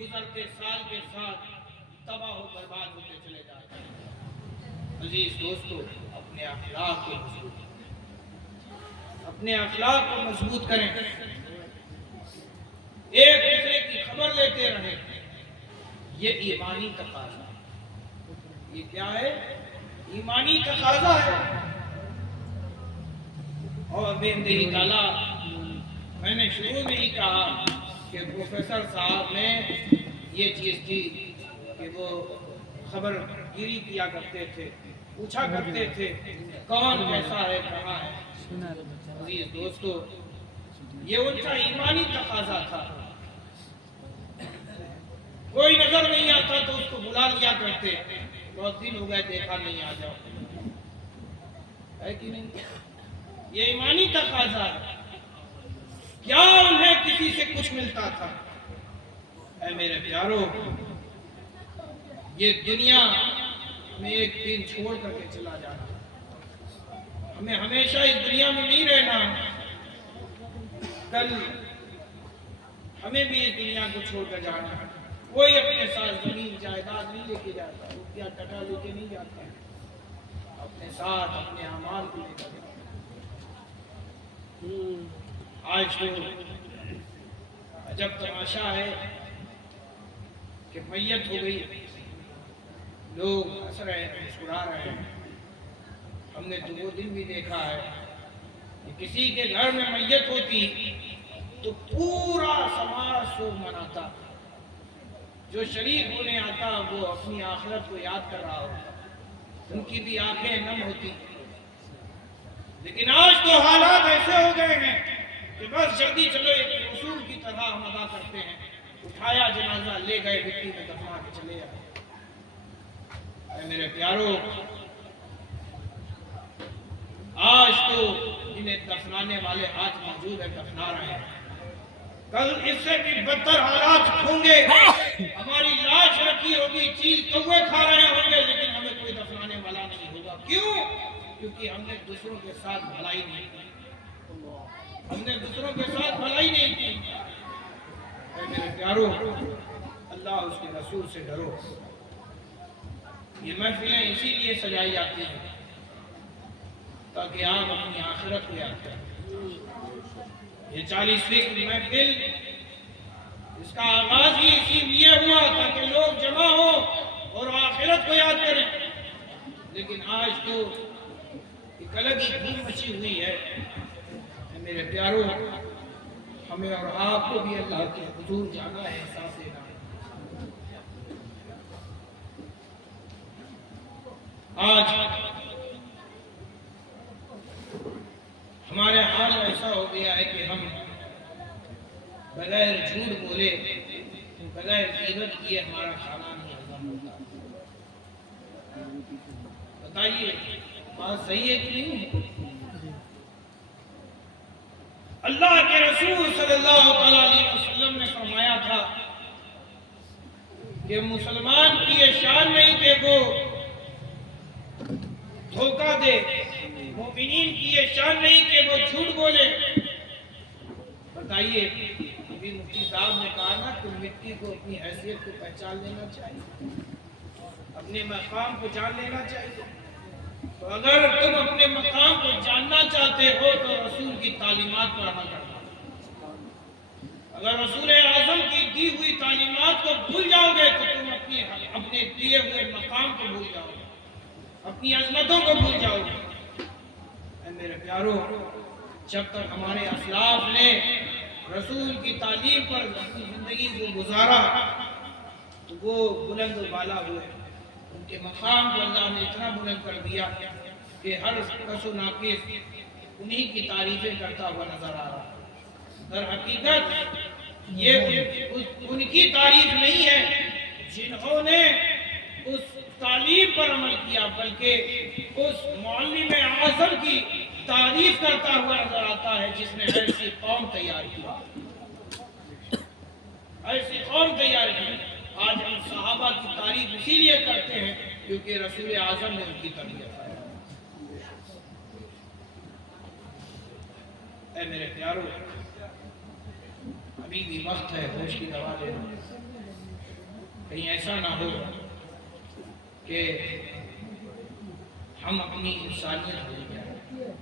گزرتے سال کے ساتھ تباہ و برباد ہوتے چلے جاتے ہیں۔ عزیز دوستو، اپنے اخلاق کو مضبوط کریں، ایک دوسرے کی خبر لیتے رہیں، یہ ایمانی تقاضا ہے۔ یہ کیا ہے؟ ایمانی تقاضا ہے۔ اور بے تعالیٰ میں نے شروع میں ہی کہا کہ پروفیسر صاحب میں یہ چیز تھی کہ وہ خبر گیری کیا کرتے تھے، پوچھا کرتے تھے کون کیسا ہے، کہاں ہے۔ عزیز دوستو، یہ ان کا ایمانی تقاضا تھا۔ کوئی نظر نہیں آتا تو اس کو بلا لیا کرتے، بہت دن ہو گئے دیکھا نہیں، آ جاؤ، ہے کہ نہیں؟ یہ ایمانی تقاضا ہے۔ کیا انہیں کسی سے کچھ ملتا تھا؟ اے میرے پیارو، یہ دنیا میں ایک دن چھوڑ کر کے چلا جانا، ہمیں ہمیشہ اس دنیا میں نہیں رہنا۔ کل ہمیں بھی اس دنیا کو چھوڑ کر جانا ہے۔ کوئی اپنے ساتھ زمین جائیداد نہیں لے کے جاتا، روپیہ ٹکا لے کے نہیں جاتا، اپنے ساتھ اپنے اعمال کو لے کر جاتا۔ آج تو عجب تماشا ہے کہ میت ہو گئی، لوگ ہنس رہے ہیں، مسکرا رہے ہیں۔ ہم نے تو وہ دن بھی دیکھا ہے کہ کسی کے گھر میں میت ہوتی تو پورا سماج شوق مناتا، جو شریک ہونے آتا وہ اپنی آخرت کو یاد کر رہا ہوتا، ان کی بھی آنکھیں نم ہوتی۔ لیکن آج تو حالات ایسے ہو گئے ہیں کہ بس جلدی چلو، ایک رسول کی طرح ہم ادا کرتے ہیں، اٹھایا جنازہ، لے گئے مٹی میں دفنا کے چلے آئے۔ اے میرے پیارو، آج تو انہیں دفنانے والے ہاتھ موجود ہیں، دفنا رہے ہیں۔ کل اس سے بھی بدتر حالات ہوں گے، ہماری لاش رکھی ہوگی، چیل کوے کھا رہے ہوں گے، لیکن ہمیں کوئی دفنانے والا نہیں ہوگا۔ کیوں؟ کیونکہ ہم نے دوسروں کے ساتھ بھلائی نہیں کی، ہم نے دوسروں کے ساتھ بھلائی نہیں کی۔ اے میرے پیارو، اللہ اس کے رسول سے ڈرو۔ یہ محفلیں اسی لیے سجائی جاتی ہیں تاکہ آپ اپنی آخرت کو یاد کریں۔ یہ 40ویں محفل، اس کا آغاز ہی اسی لیے ہوا تاکہ لوگ جمع ہوں اور آخرت کو یاد کریں، لیکن آج تو ایک الگ ہی دھوم مچی ہوئی ہے۔ میرے پیارو، ہمیں اور آپ کو بھی اللہ کے حضور جانا ہے، احساس دینا ہے۔ آج ہمارے حال ایسا ہو گیا ہے کہ ہم بغیر جھوٹ بولے، بغیر غیبت کیے ہمارا کھانا نہیں ہضم ہوتا۔ بتائیے بات صحیح ہے کہ نہیں؟ اللہ کے رسول صلی اللہ علیہ وسلم نے فرمایا تھا کہ مسلمان کی یہ شان نہیں کہ وہ دھوکہ دے، مومنین کی یہ شان نہیں کہ وہ جھوٹ بولے۔ بتائیے، ابھی مفتی صاحب نے کہا نا کہ مٹی کو اپنی حیثیت کو پہچان لینا چاہیے، اپنے مقام کو جان لینا چاہیے۔ تو اگر تم اپنے مقام کو جاننا چاہتے ہو تو رسول کی تعلیمات پر عمل کرنا۔ اگر رسول اعظم کی دی ہوئی تعلیمات کو بھول جاؤ گے تو تم اپنے دیے ہوئے مقام کو بھول جاؤ گے، اپنی عظمتوں کو بھول جاؤ گے۔ اے میرے پیارو، جب تک ہمارے اسلاف نے رسول کی تعلیم پر اپنی زندگی کو گزارا تو وہ بلند و بالا ہوئے، ان کے مقام کو اللہ نے اتنا بلند کر دیا کہ ہر کس و ناقص انہی کی تعریفیں کرتا ہوا نظر آ رہا۔ در حقیقت یہ ان کی تعریف نہیں ہے جنہوں نے اس تعلیم پر عمل کیا، بلکہ اس معلم اعظم کی تعریف کرتا ہوا نظر آتا ہے جس نے ایسی قوم تیار کی، ایسی قوم تیار کی۔ آج ہم صحابہ کی تعریف اسی لیے کرتے ہیں کیونکہ رسول اعظم نے ان کی تربیت کی۔ اے میرے پیارو، ابھی بھی وقت ہے ہوش کی دوا لینا۔ کہیں ایسا نہ ہو کہ ہم اپنی انسانیت بھول جائیں.